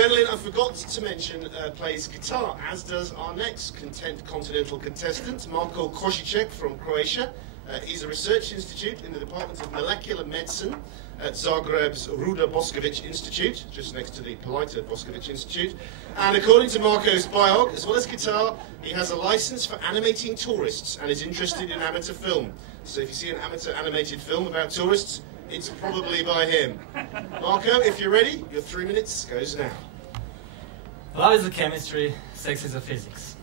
Berlin, I forgot to mention, plays guitar, as does our next continental contestant, Marko Kosicek from Croatia. He's a research institute in the Department of Molecular Medicine at Zagreb's Ruda Boskovic Institute, just next to the Polita Boskovic Institute. And according to Marko's biog, as well as guitar, he has a license for animating tourists and is interested in amateur film. So if you see an amateur animated film about tourists, it's probably by him. Marko, if you're ready, your 3 minutes goes now. Love is a chemistry, sex is a physics.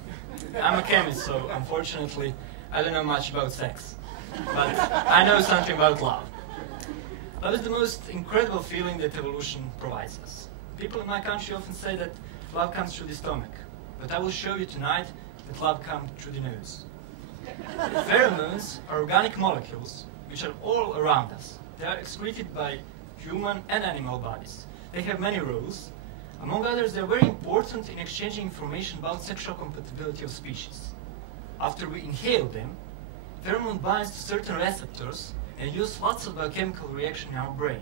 I'm a chemist, so unfortunately, I don't know much about sex. But I know something about love. Love is the most incredible feeling that evolution provides us. People in my country often say that love comes through the stomach. But I will show you tonight that love comes through the nose. Pheromones are organic molecules which are all around us. They are excreted by human and animal bodies. They have many roles. Among others, they are very important in exchanging information about sexual compatibility of species. After we inhale them, pheromone binds to certain receptors and use lots of biochemical reaction in our brain.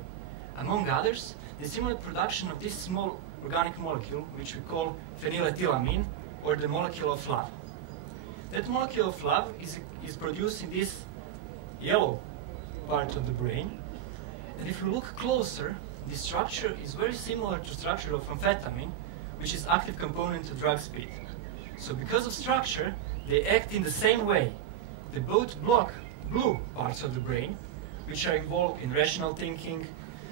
Among others, they stimulate production of this small organic molecule, which we call phenylethylamine, or the molecule of love. That molecule of love is produced in this yellow part of the brain. And if we look closer, the structure is very similar to the structure of amphetamine, which is active component of drug speed. So because of structure, they act in the same way. They both block blue parts of the brain, which are involved in rational thinking,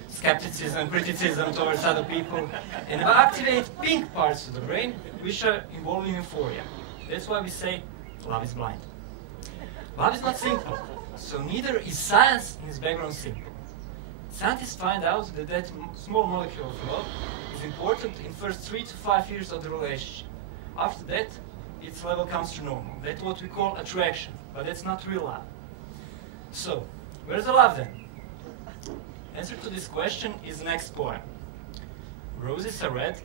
skepticism, criticism towards other people, and they activate pink parts of the brain, which are involved in euphoria. That's why we say love is blind. Love is not simple, so neither is science in its background simple. Scientists find out that that small molecule of love is important in the first 3 to 5 years of the relationship. After that, its level comes to normal. That's what we call attraction, but that's not real love. So, where's the love then? Answer to this question is the next poem. Roses are red,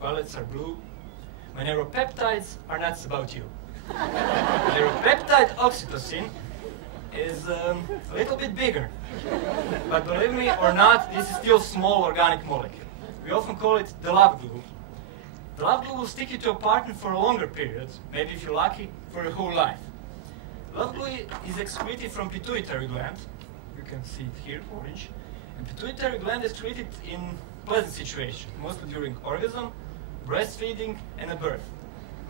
violets are blue. My neuropeptides are nuts about you. Neuropeptide oxytocin is a little bit bigger. But believe me or not, this is still a small organic molecule. We often call it the love glue. The love glue will stick you to a partner for a longer period, maybe if you're lucky, for your whole life. Love glue is excreted from pituitary gland. You can see it here, orange. And pituitary gland is created in pleasant situations, mostly during orgasm, breastfeeding, and a birth.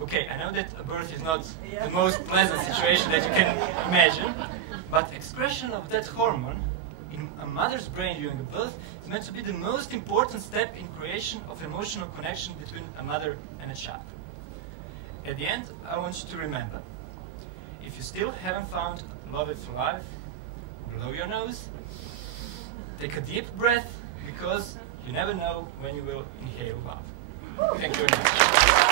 Okay, I know that a birth is not the most pleasant situation that you can imagine, but expression of that hormone in a mother's brain during the birth is meant to be the most important step in creation of emotional connection between a mother and a child. At the end, I want you to remember, if you still haven't found love is alive, blow your nose, take a deep breath, because you never know when you will inhale love. Thank you very much.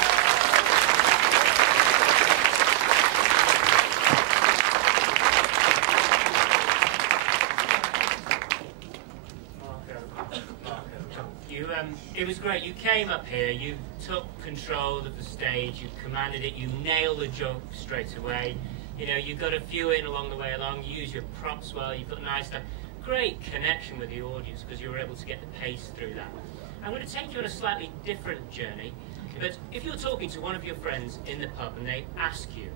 It was great. You came up here, you took control of the stage, you commanded it, you nailed the joke straight away. You know, you got a few in along the way along, you used your props well, you've got nice stuff. Great connection with the audience because you were able to get the pace through that. I'm going to take you on a slightly different journey, but if you're talking to one of your friends in the pub and they ask you,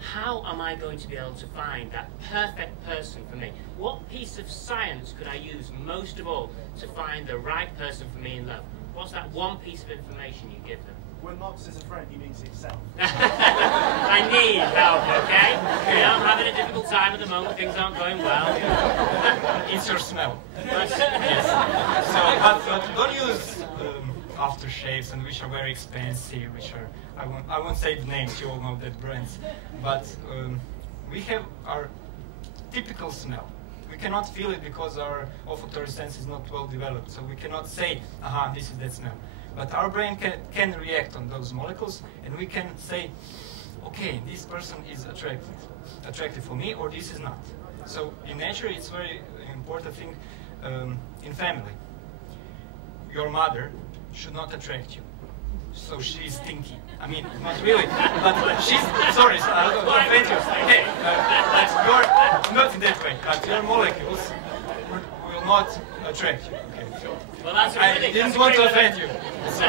how am I going to be able to find that perfect person for me? What piece of science could I use most of all to find the right person for me in love? What's that one piece of information you give them? When Mark says a friend, he means himself. I need help, okay? You know, I'm having a difficult time at the moment, things aren't going well. It's your smell. Yes. So, but don't use aftershaves, and which are very expensive, which are, I won't say the names, you all know that brands, but we have our typical smell. We cannot feel it because our olfactory sense is not well developed, so we cannot say, aha, this is that smell. But our brain can react on those molecules, and we can say, okay, this person is attractive for me, or this is not. So in nature, it's very important thing in family. Your mother should not attract you. So she's stinky. I mean, not really, but she's, sorry, I don't offend you. Okay, you're not in that way, but your molecules will not attract you. Okay. Well, that's I didn't want to offend you. So,